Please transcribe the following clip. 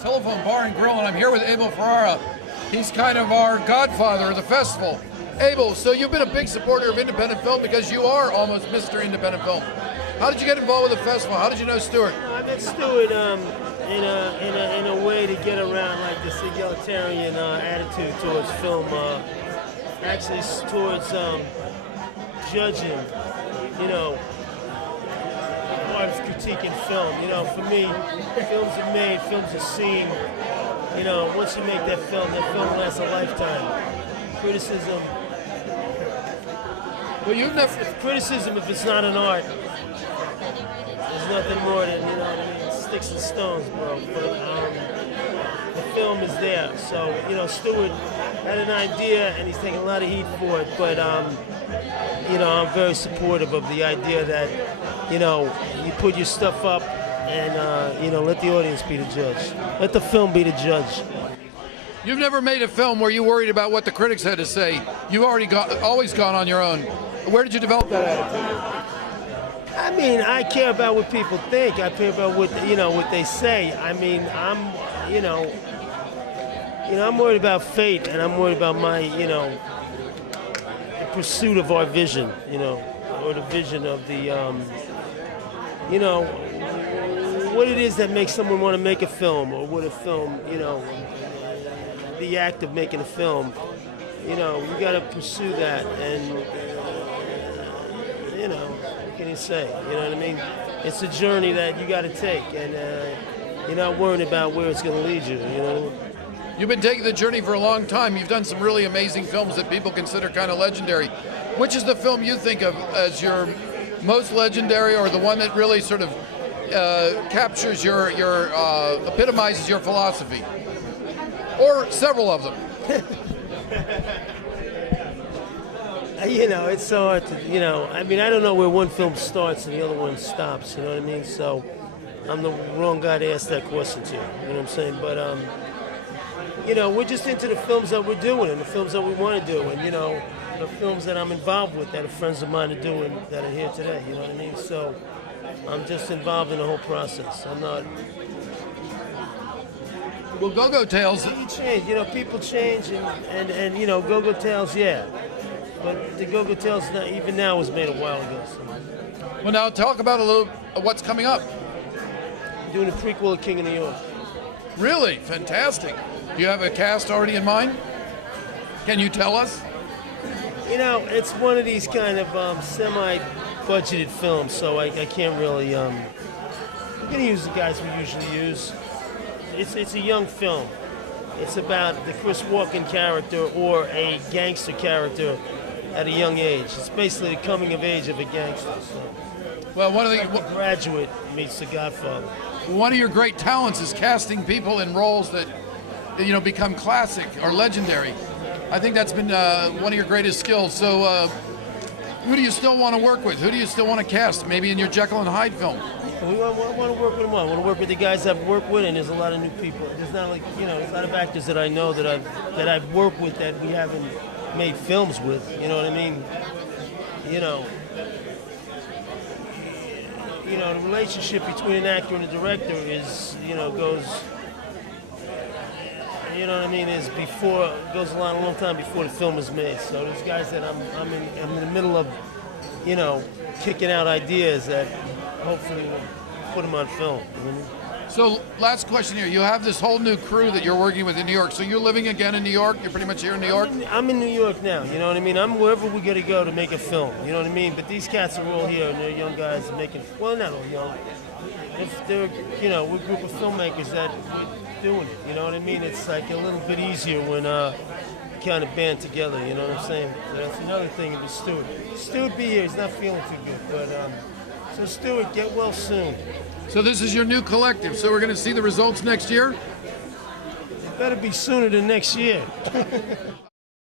Telephone Bar and Grill, and I'm here with Abel Ferrara. He's kind of our godfather of the festival. Abel, so you've been a big supporter of independent film because you are almost Mr. Independent Film. How did you get involved with the festival? How did you know Stuart? I met Stuart in a way to get around like this egalitarian attitude towards film, actually towards judging, part of critiquing film. For me, films are made, films are seen. Once you make that film lasts a lifetime. Criticism. Well, you've never. Criticism, if it's not an art, there's nothing more than sticks and stones, bro. But the film is there. So Stuart had an idea, and he's taking a lot of heat for it. But I'm very supportive of the idea that you put your stuff up, and let the audience be the judge. Let the film be the judge. You've never made a film where you worried about what the critics had to say. You've always gone on your own. Where did you develop that attitude? I mean, I care about what people think. I care about what what they say. I mean, I'm worried about fate, and I'm worried about my the pursuit of our vision, or the vision of the what it is that makes someone want to make a film, or what a film, the act of making a film. You got to pursue that, and what can you say? You know what I mean? It's a journey that you got to take, and you're not worrying about where it's going to lead you. You've been taking the journey for a long time. You've done some really amazing films that people consider kind of legendary. Which is the film you think of as your most legendary, or the one that really sort of captures your epitomizes your philosophy? Or several of them? It's so hard to, I mean, I don't know where one film starts and the other one stops, you know what I mean? So I'm the wrong guy to ask that question to, you know what I'm saying? But, we're just into the films that we're doing and the films that we want to do, and, the films that I'm involved with that are friends of mine are doing that are here today, you know what I mean? So I'm just involved in the whole process. I'm not... Well, Go-Go Tales... You change, people change, and Go-Go Tales, yeah. But the Go-Go Tales, even now, was made a while ago. So. Well, now talk about a little what's coming up. I'm doing a prequel of King of New York. Really? Fantastic. Do you have a cast already in mind? Can you tell us? It's one of these kind of semi-budgeted films, so I can't really... I'm going to use the guys we usually use. It's a young film. It's about the Chris Walken character or a gangster character at a young age. It's basically the coming of age of a gangster. So. Well, a graduate meets the Godfather. One of your great talents is casting people in roles that become classic or legendary. I think that's been one of your greatest skills. So who do you still want to work with? Who do you still want to cast? Maybe in your Jekyll and Hyde film? I want to work with them all. I want to work with the guys I've worked with, and there's a lot of new people. There's not there's a lot of actors that I know that I've worked with that we haven't made films with. You know what I mean? The relationship between an actor and a director is, goes. You know what I mean? Goes a long time before the film is made. So there's guys that I'm in the middle of, kicking out ideas that hopefully will put them on film. So last question here. You have this whole new crew that you're working with in New York. So you're living again in New York? You're pretty much here in New York? I'm in New York now, you know what I mean? I'm wherever we got to go to make a film, you know what I mean? But these cats are all here, and they're young guys making, well, not all young. If they're, we're a group of filmmakers that we're doing it, you know what I mean? It's like a little bit easier when kind of band together, you know what I'm saying? So that's another thing with Stuart. Stuart be here, he's not feeling too good, but so Stuart, get well soon. So this is your new collective, so we're going to see the results next year? It better be sooner than next year.